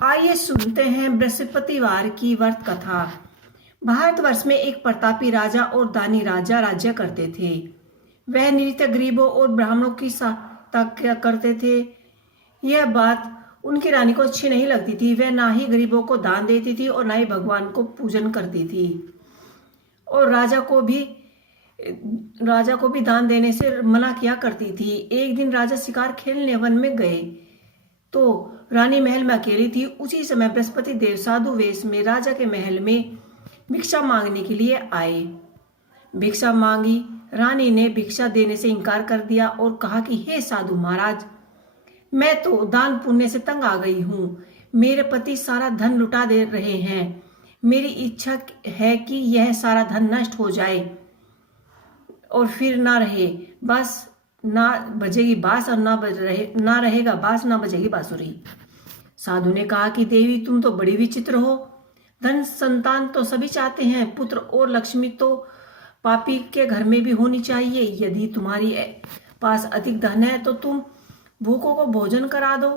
आइए सुनते हैं बृहस्पतिवार की व्रत कथा। भारतवर्ष में एक प्रतापी राजा और दानी राजा राज्य करते थे। वह नित्य गरीबों और ब्राह्मणों की सहायता करते थे। यह बात उनकी रानी को अच्छी नहीं लगती थी। वह ना ही गरीबों को दान देती थी और ना ही भगवान को पूजन करती थी। और राजा को भी दान देने से मना किया करती थी। एक दिन राजा शिकार खेलने वन में गए तो रानी महल में अकेली थी। उसी समय बृहस्पति देव साधु वेश में राजा के महल में भिक्षा मांगने के लिए आए। भिक्षा मांगी। रानी ने भिक्षा देने से इनकार कर दिया और कहा कि हे साधु महाराज, मैं तो दान पुण्य से तंग आ गई हूँ। मेरे पति सारा धन लुटा दे रहे हैं। मेरी इच्छा है कि यह सारा धन नष्ट हो जाए और फिर ना रहे बस ना बजेगी बांस और ना रहेगा बांस ना बजेगी बांसुरी। साधु ने कहा कि देवी, तुम तो बड़ी विचित्र हो। धन संतान तो सभी चाहते हैं, पुत्र और लक्ष्मी तो पापी के घर में भी होनी चाहिए। यदि तुम्हारी पास अधिक धन है तो तुम भूखों को भोजन करा दो,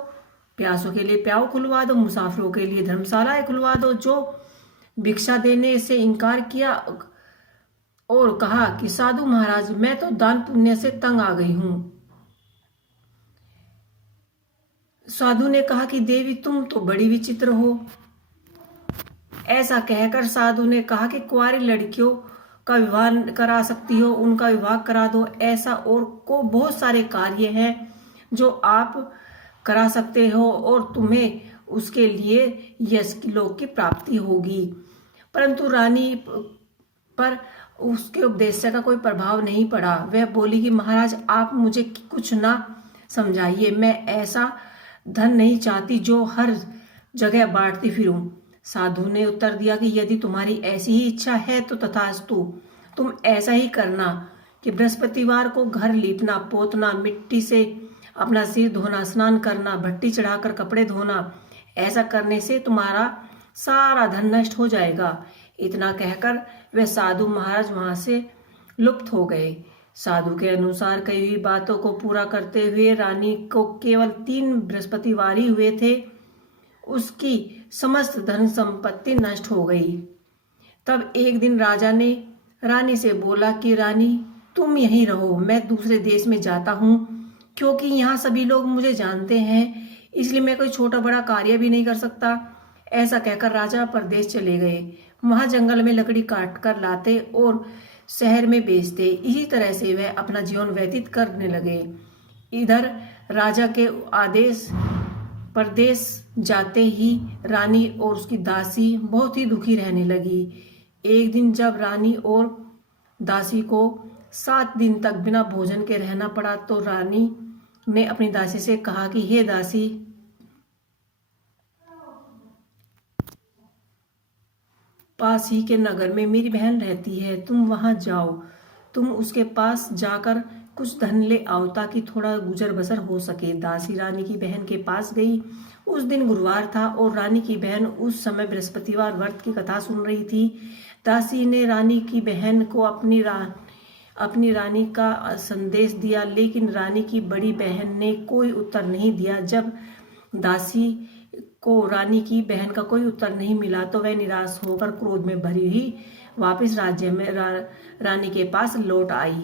प्यासों के लिए प्याऊ खुलवा दो, मुसाफिरों के लिए धर्मशालाएं खुलवा दो। जो भिक्षा देने से इनकार किया और कहा कि साधु महाराज, मैं तो दान पुण्य से तंग आ गई हूं। साधु ने कहा कि देवी, तुम तो बड़ी विचित्र हो। ऐसा कहकर साधु ने कहा कि कुंवारी लड़कियों का विवाह करा सकती हो, उनका विवाह करा दो। ऐसा और को बहुत सारे कार्य हैं जो आप करा सकते हो और तुम्हें उसके लिए यश लोक की प्राप्ति होगी। परंतु रानी पर उसके उपदेश का कोई प्रभाव नहीं पड़ा। वह बोली कि महाराज, आप मुझे कुछ ना समझाइए। मैं ऐसा धन नहीं चाहती जो हर जगह बांटती फिरूं। साधु ने उत्तर दिया कि यदि तुम्हारी ऐसी ही इच्छा है तो तथास्तु, तुम ऐसा ही करना कि बृहस्पतिवार को घर लीपना पोतना, मिट्टी से अपना सिर धोना, स्नान करना, भट्टी चढ़ाकर कपड़े धोना। ऐसा करने से तुम्हारा सारा धन नष्ट हो जाएगा। इतना कहकर वे साधु महाराज वहां से लुप्त हो गए। साधु के अनुसार कई हुई बातों को पूरा करते हुए रानी को केवल 3 बृहस्पतिवार ही हुए थे। उसकी समस्त धन संपत्ति नष्ट हो गई। तब एक दिन राजा ने रानी से बोला कि रानी, तुम यहीं रहो, मैं दूसरे देश में जाता हूँ, क्योंकि यहाँ सभी लोग मुझे जानते हैं, इसलिए मैं कोई छोटा बड़ा कार्य भी नहीं कर सकता। ऐसा कहकर राजा परदेश चले गए। वहां जंगल में लकड़ी काट कर लाते और शहर में बेचते। इसी तरह से वह अपना जीवन व्यतीत करने लगे। इधर राजा के आदेश परदेश जाते ही रानी और उसकी दासी बहुत ही दुखी रहने लगी। एक दिन जब रानी और दासी को 7 दिन तक बिना भोजन के रहना पड़ा तो रानी ने अपनी दासी से कहा कि हे दासी, पास ही के नगर में मेरी बहन रहती है, तुम वहां जाओ। तुम उसके पास जाकर कुछ धन ले आओ ताकि थोड़ा गुजर बसर हो सके। दासी रानी की बहन के पास गई। उस दिन गुरुवार था और रानी की बहन उस समय बृहस्पतिवार व्रत की कथा सुन रही थी। दासी ने रानी की बहन को अपनी रानी का संदेश दिया, लेकिन रानी की बड़ी बहन ने कोई उत्तर नहीं दिया। जब दासी को रानी की बहन का कोई उत्तर नहीं मिला तो वह निराश होकर क्रोध में भरी हुई वापस राज्य में रानी के पास लौट आई।